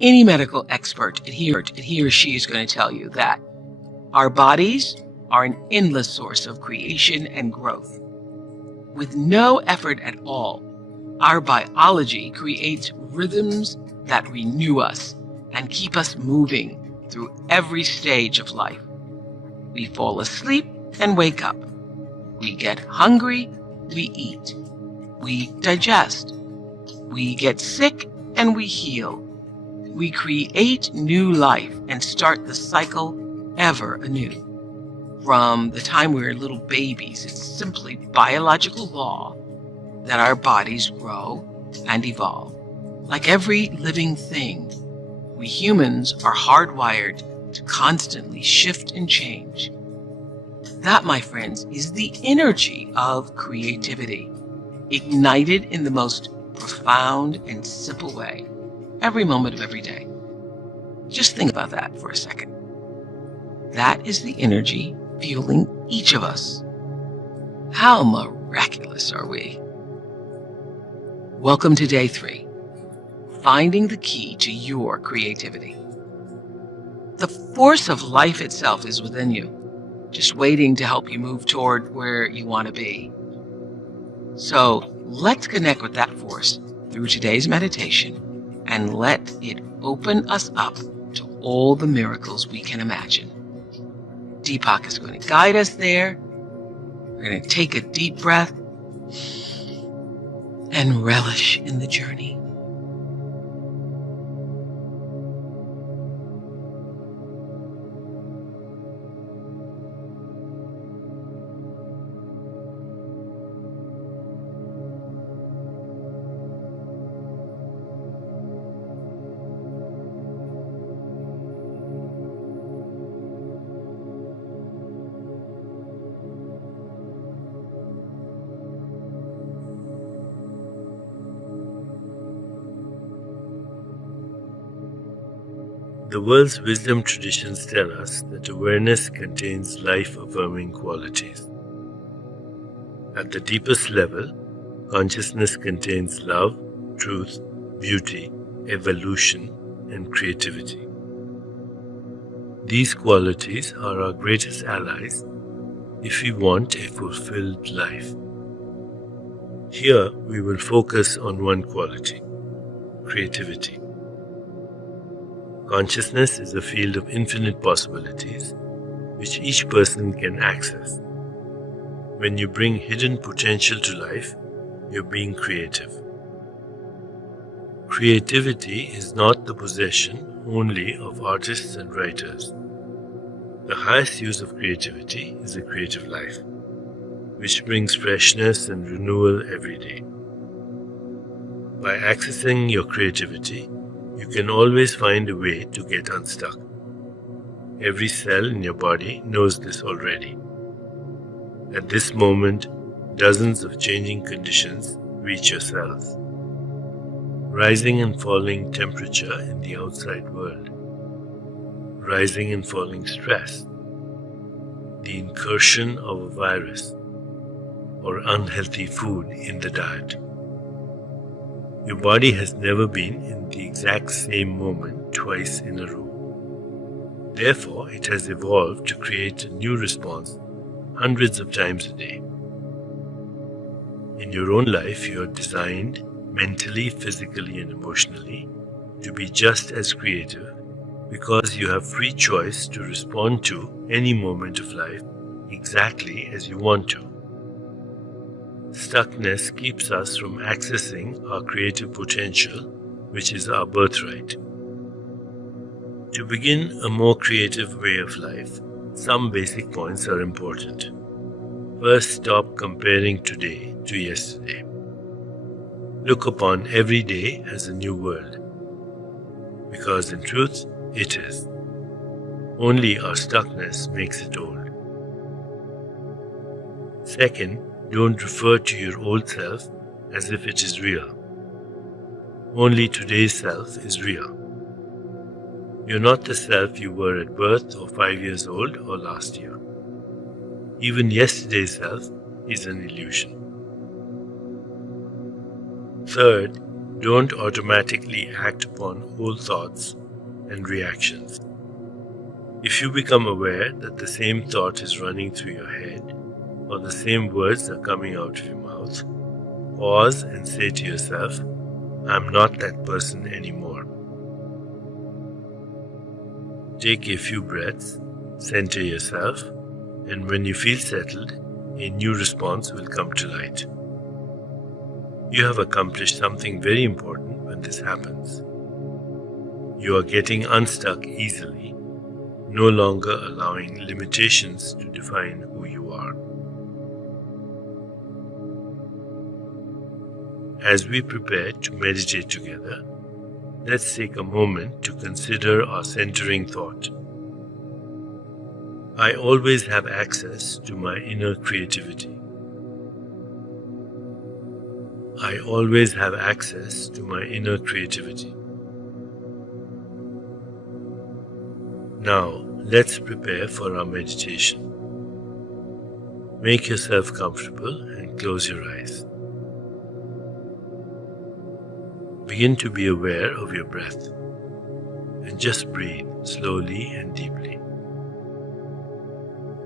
Any medical expert, he or she is going to tell you that our bodies are an endless source of creation and growth. With no effort at all, our biology creates rhythms that renew us and keep us moving through every stage of life. We fall asleep and wake up. We get hungry, we eat. We digest. We get sick and we heal. We create new life and start the cycle ever anew. From the time we're little babies, it's simply biological law that our bodies grow and evolve. Like every living thing, we humans are hardwired to constantly shift and change. That, my friends, is the energy of creativity, ignited in the most profound and simple way, every moment of every day. Just think about that for a second. That is the energy fueling each of us. How miraculous are we? Welcome to day 3, finding the key to your creativity. The force of life itself is within you, just waiting to help you move toward where you want to be. So let's connect with that force through today's meditation and let it open us up to all the miracles we can imagine. Deepak is going to guide us there. We're going to take a deep breath and relish in the journey. The world's wisdom traditions tell us that awareness contains life-affirming qualities. At the deepest level, consciousness contains love, truth, beauty, evolution, and creativity. These qualities are our greatest allies if we want a fulfilled life. Here, we will focus on one quality: creativity. Consciousness is a field of infinite possibilities which each person can access. When you bring hidden potential to life, you're being creative. Creativity is not the possession only of artists and writers. The highest use of creativity is a creative life, which brings freshness and renewal every day. By accessing your creativity, you can always find a way to get unstuck. Every cell in your body knows this already. At this moment, dozens of changing conditions reach your cells. Rising and falling temperature in the outside world. Rising and falling stress. The incursion of a virus or unhealthy food in the diet. Your body has never been in the exact same moment twice in a row. Therefore, it has evolved to create a new response hundreds of times a day. In your own life, you are designed mentally, physically, and emotionally to be just as creative because you have free choice to respond to any moment of life exactly as you want to. Stuckness keeps us from accessing our creative potential, which is our birthright. To begin a more creative way of life, some basic points are important. First, stop comparing today to yesterday. Look upon every day as a new world, because in truth, it is. Only our stuckness makes it old. Second, don't refer to your old self as if it is real. Only today's self is real. You're not the self you were at birth or 5 years old or last year. Even yesterday's self is an illusion. Third, Don't automatically act upon whole thoughts and reactions. If you become aware that the same thought is running through your head or the same words are coming out of your mouth, pause and say to yourself, I'm not that person anymore. Take a few breaths, center yourself, and when you feel settled, a new response will come to light. You have accomplished something very important when this happens. You are getting unstuck easily, no longer allowing limitations to define who you are. As we prepare to meditate together, let's take a moment to consider our centering thought. I always have access to my inner creativity. I always have access to my inner creativity. Now, let's prepare for our meditation. Make yourself comfortable and close your eyes. Begin to be aware of your breath and just breathe slowly and deeply.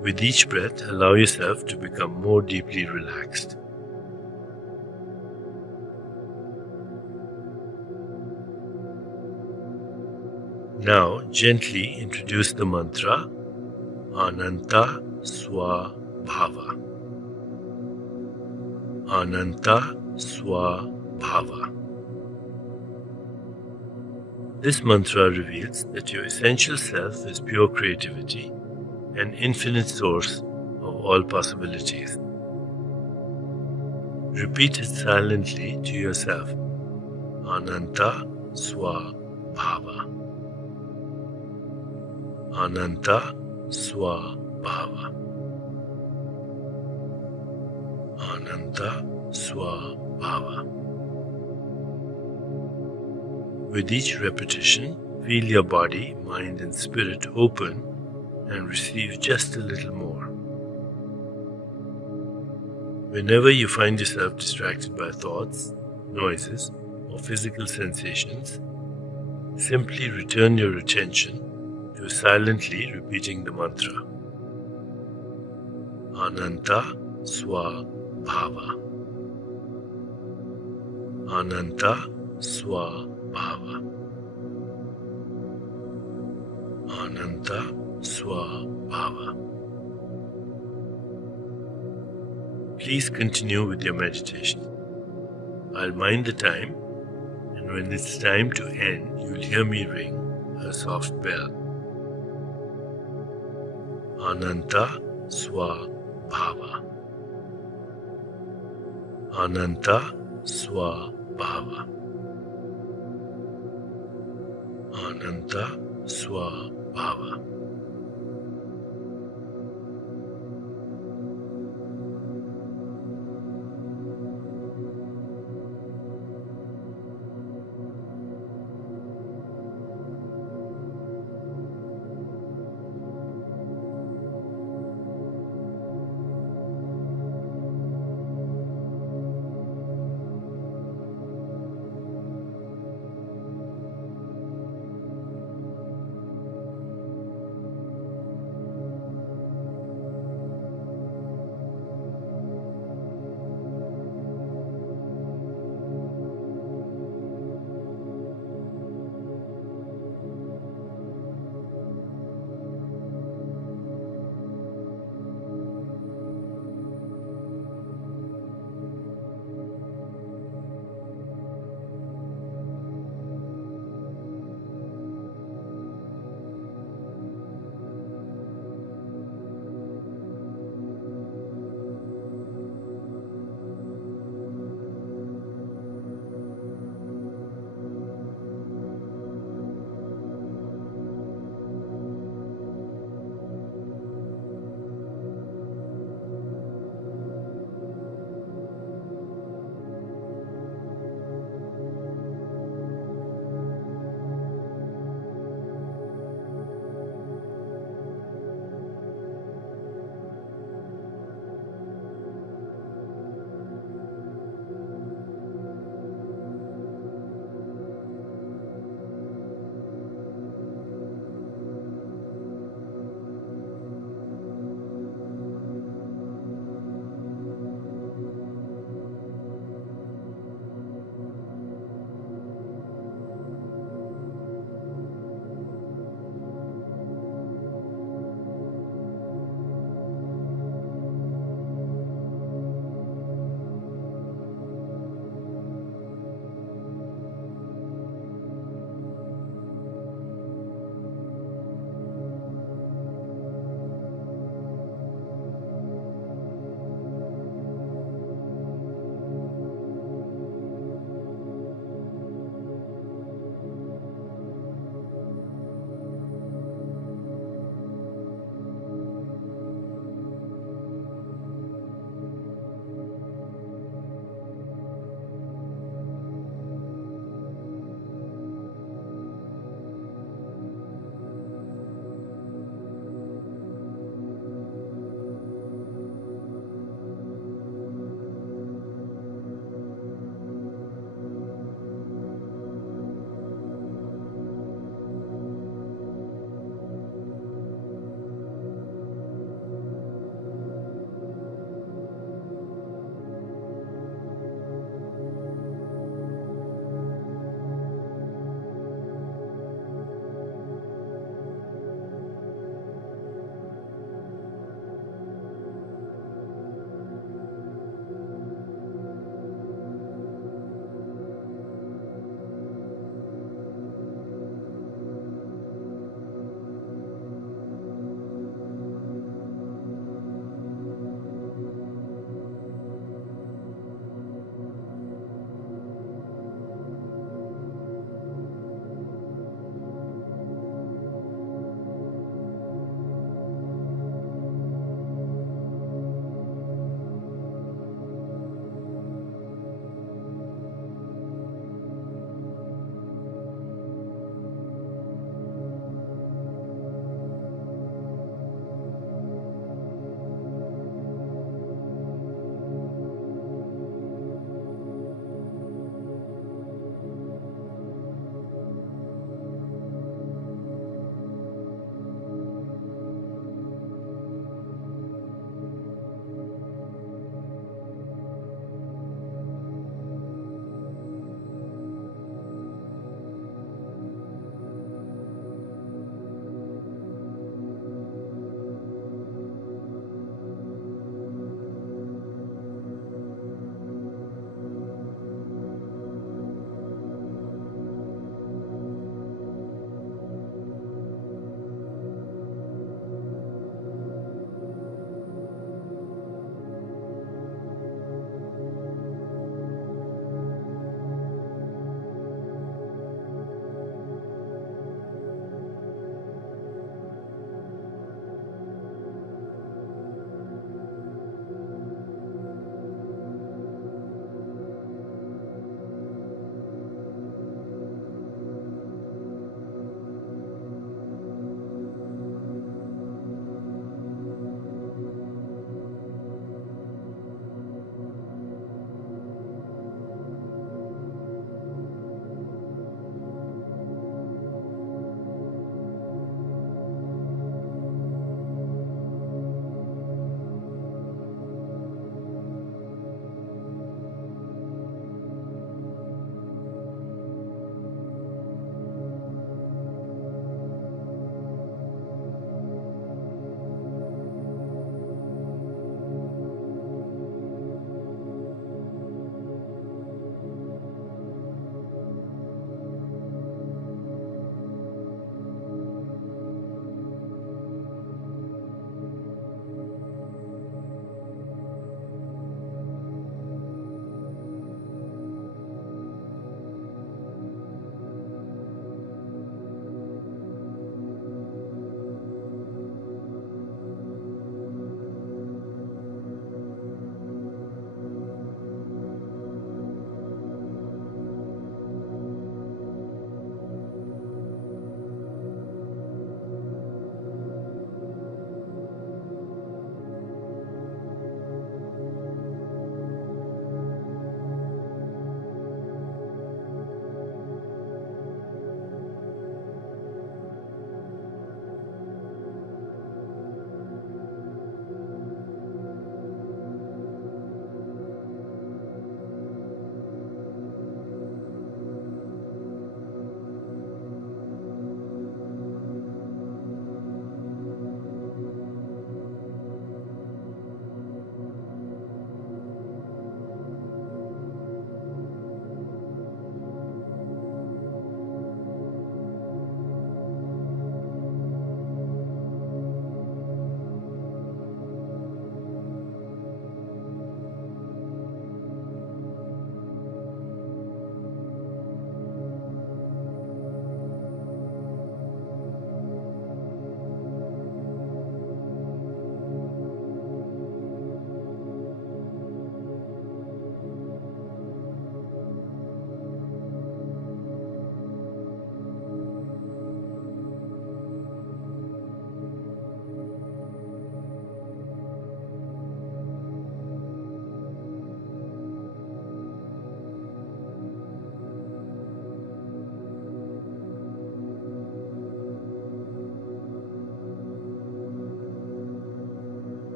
With each breath, allow yourself to become more deeply relaxed. Now, gently introduce the mantra Ananta Swa Bhava. Ananta Swa Bhava. This mantra reveals that your essential self is pure creativity, an infinite source of all possibilities. Repeat it silently to yourself. Ananta Swa Bhava. Ananta Swa Bhava. Ananta Swa Bhava. With each repetition, feel your body, mind and spirit open and receive just a little more. Whenever you find yourself distracted by thoughts, noises, or physical sensations, simply return your attention to silently repeating the mantra. Ananta Swa Bhava. Ananta Swa Bhava. Ananta Swa Bhava. Please continue with your meditation. I'll mind the time, and when it's time to end, you'll hear me ring a soft bell. Ananta Swa Bhava. Ananta Swa Bhava. Ananta Swa Bhava.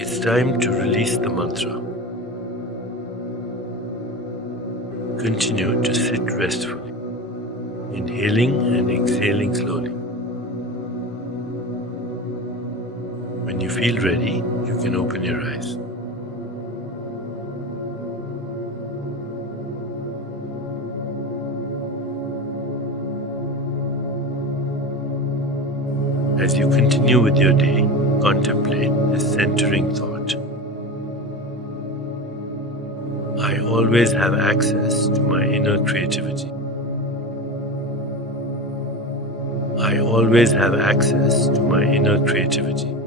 It's time to release the mantra. Continue to sit restfully, inhaling and exhaling slowly. When you feel ready, you can open your eyes. As you continue with your day, contemplate this centering thought. I always have access to my inner creativity. I always have access to my inner creativity.